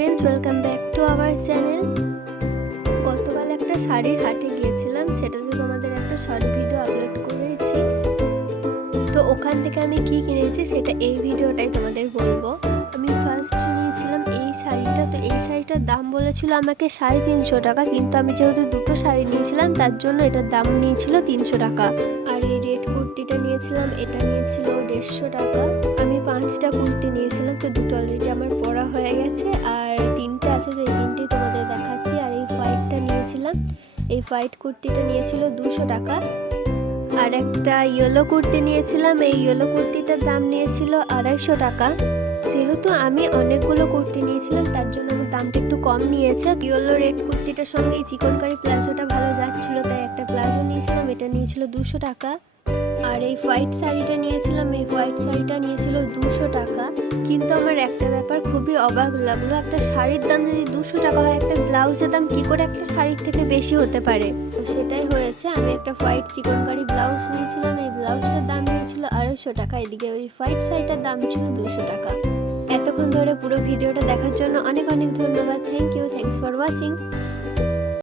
Friends welcome back to our channel গতকাল একটা শাড়ির হাটে গিয়েছিলাম সেটাতে তোমাদের একটা শর্ট ভিডিও আপলোড করেছি। তো ওখান থেকে আমি কি কিনেছি সেটা এই ভিডিওটাই তোমাদের বলব। আমি ফার্স্ট নিয়েছিলাম এই শাড়িটা। তো এই শাড়িটার দাম বলেছিল আমাকে সাড়ে তিনশো টাকা, কিন্তু আমি যেহেতু দুটো শাড়ি নিয়েছিলাম, তার জন্য এটার দাম নিয়েছিল তিনশো টাকা। আর এই রেড কুর্তিটা নিয়েছিলাম, এটা নিয়েছিল দেড়শো টাকা। আমি পাঁচটা কুর্তি নিয়েছিলাম, তো দুটো অলরেডি আমার পরা হয়ে নিয়েছিলাম এই হোয়াইট কুর্তিটা নিয়েছিল দুশো টাকা। আর একটা ইয়েলো কুর্তি নিয়েছিলাম, এই ইয়েলো কুর্তিটার দাম নিয়েছিল আড়াইশো টাকা। যেহেতু আমি অনেকগুলো কুর্তি নিয়েছিলাম, তার জন্য আমার দামটা একটু কম নিয়েছে। ইয়েলো রেড কুর্তিটার সঙ্গে এই চিকনকারি প্লাজোটা ভালো যাচ্ছিল, তাই একটা প্লাজো নিয়েছিলাম, এটা নিয়েছিল দুশো টাকা। আর এই হোয়াইট শাড়িটা নিয়েছিলাম, এই হোয়াইট শাড়িটা নিয়েছিল দুশো টাকা। কিন্তু আমার একটা ব্যাপার খুবই অবাক লাগল। একটা শাড়ির দাম যদি দুশো টাকা হয়, একটা ব্লাউজের দাম কি করে একটা শাড়ির থেকে বেশি হতে পারে? তো সেটাই হয়েছে, আমি একটা হোয়াইট চিকনকারি ব্লাউজ নিয়েছিলাম। এই ব্লাউজটার দাম নিয়েছিল আড়াইশো টাকা, এদিকে ওই হোয়াইট শাড়িটার দাম ছিল দুশো টাকা। এতক্ষণ ধরে পুরো ভিডিওটা দেখার জন্য অনেক অনেক ধন্যবাদ। Thank you thanks for watching